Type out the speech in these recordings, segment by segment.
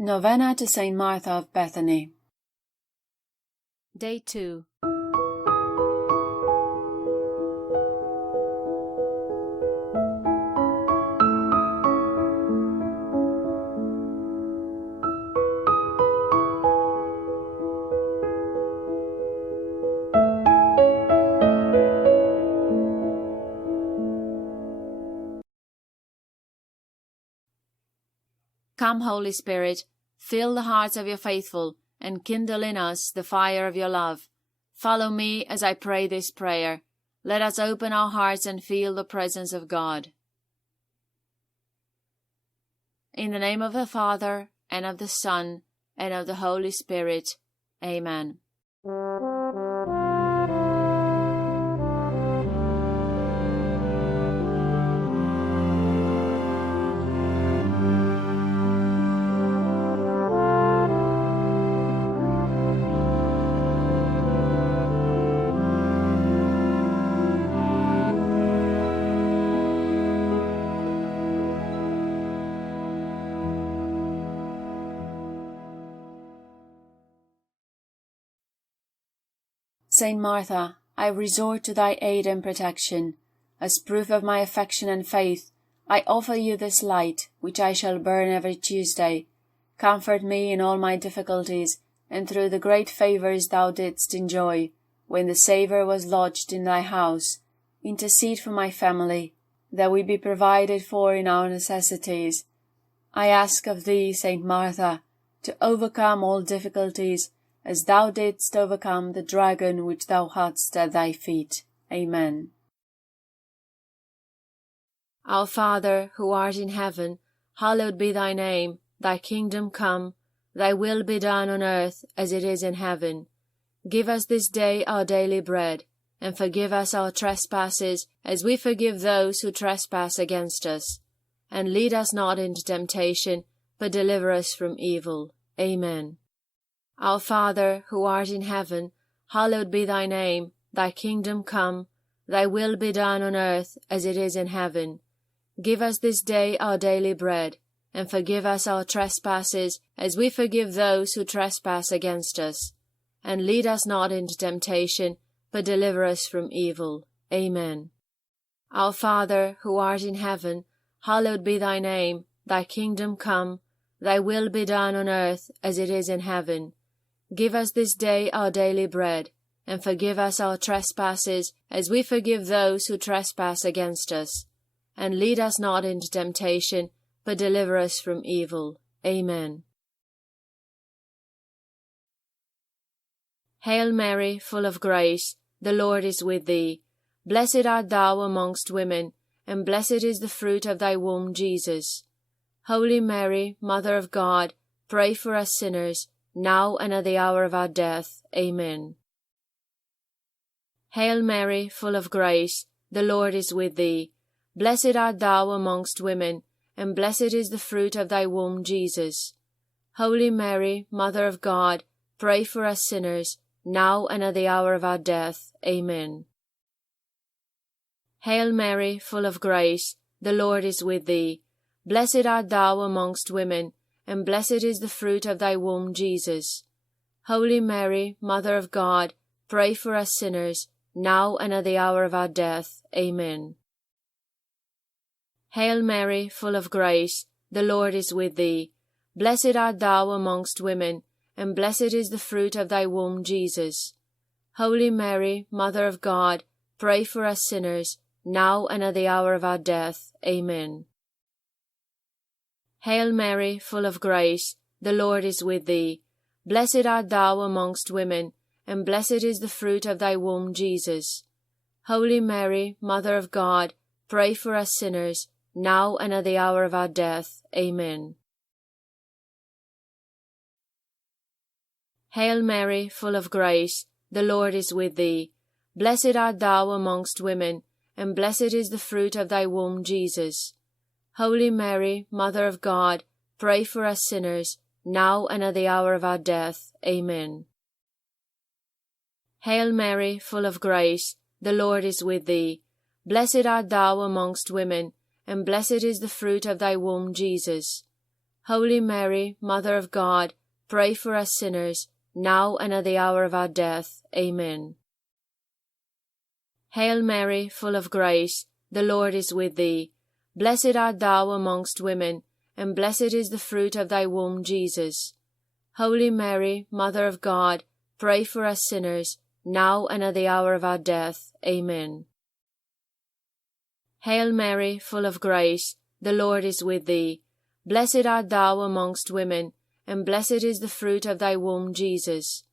Novena to Saint Martha of Bethany. Day 2. Come, Holy Spirit, fill the hearts of your faithful, and kindle in us the fire of your love. Follow me as I pray this prayer. Let us open our hearts and feel the presence of God. In the name of the Father, and of the Son, and of the Holy Spirit. Amen. Saint Martha, I resort to thy aid and protection. As proof of my affection and faith, I offer you this light, which I shall burn every Tuesday. Comfort me in all my difficulties, and through the great favours thou didst enjoy, when the Saviour was lodged in thy house, intercede for my family, that we be provided for in our necessities. I ask of thee, Saint Martha, to overcome all difficulties, as thou didst overcome the dragon which thou hadst at thy feet. Amen. Our Father, who art in heaven, hallowed be thy name. Thy kingdom come, thy will be done on earth as it is in heaven. Give us this day our daily bread, and forgive us our trespasses, as we forgive those who trespass against us. And lead us not into temptation, but deliver us from evil. Amen. Our Father, who art in heaven, hallowed be thy name. Thy kingdom come, thy will be done on earth as it is in heaven. Give us this day our daily bread, and forgive us our trespasses, as we forgive those who trespass against us. And lead us not into temptation, but deliver us from evil. Amen. Our Father, who art in heaven, hallowed be thy name. Thy kingdom come, thy will be done on earth as it is in heaven. Give us this day our daily bread, and forgive us our trespasses, as we forgive those who trespass against us. And lead us not into temptation, but deliver us from evil. Amen. Hail Mary, full of grace, the Lord is with thee. Blessed art thou amongst women, and blessed is the fruit of thy womb, Jesus. Holy Mary, Mother of God, pray for us sinners, now and at the hour of our death. Amen. Hail Mary, full of grace, the Lord is with thee. Blessed art thou amongst women, and blessed is the fruit of thy womb, Jesus. Holy Mary, Mother of God, pray for us sinners, now and at the hour of our death. Amen. Hail Mary, full of grace, the Lord is with thee. Blessed art thou amongst women, and blessed is the fruit of thy womb, Jesus. Holy Mary, Mother of God, pray for us sinners, now and at the hour of our death. Amen. Hail Mary, full of grace, the Lord is with thee. Blessed art thou amongst women, and blessed is the fruit of thy womb, Jesus. Holy Mary, Mother of God, pray for us sinners, now and at the hour of our death. Amen. Hail Mary, full of grace, the Lord is with thee. Blessed art thou amongst women, and blessed is the fruit of thy womb, Jesus. Holy Mary, Mother of God, pray for us sinners, now and at the hour of our death. Amen. Hail Mary, full of grace, the Lord is with thee. Blessed art thou amongst women, and blessed is the fruit of thy womb, Jesus. Holy Mary, Mother of God, pray for us sinners, now and at the hour of our death. Amen. Hail Mary, full of grace, the Lord is with thee. Blessed art thou amongst women, and blessed is the fruit of thy womb, Jesus. Holy Mary, Mother of God, pray for us sinners, now and at the hour of our death. Amen. Hail Mary, full of grace, the Lord is with thee. Blessed art thou amongst women, and blessed is the fruit of thy womb, Jesus. Holy Mary, Mother of God, pray for us sinners, now and at the hour of our death. Amen. Hail Mary, full of grace, the Lord is with thee. Blessed art thou amongst women, and blessed is the fruit of thy womb, Jesus.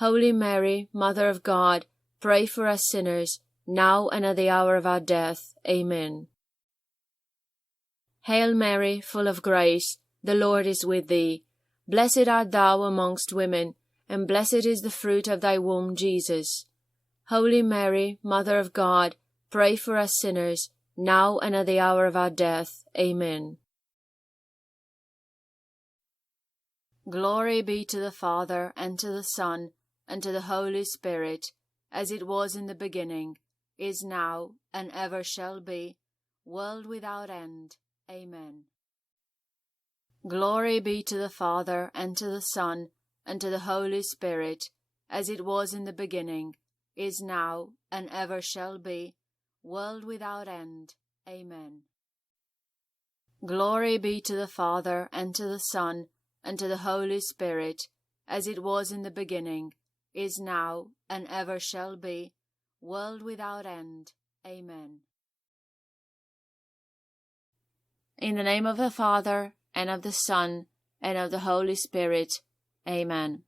Holy Mary, Mother of God, pray for us sinners, now and at the hour of our death. Amen. Hail Mary, full of grace, the Lord is with thee. Blessed art thou amongst women, and blessed is the fruit of thy womb, Jesus. Holy Mary, Mother of God, pray for us sinners, now and at the hour of our death. Amen. Glory be to the Father, and to the Son, and to the Holy Spirit, as it was in the beginning, is now, and ever shall be, world without end. Amen. Glory be to the Father, and to the Son, and to the Holy Spirit, as it was in the beginning, is now, and ever shall be, world without end. Amen. Glory be to the Father, and to the Son, and to the Holy Spirit, as it was in the beginning, is now, and ever shall be, world without end. Amen. In the name of the Father, and of the Son, and of the Holy Spirit. Amen.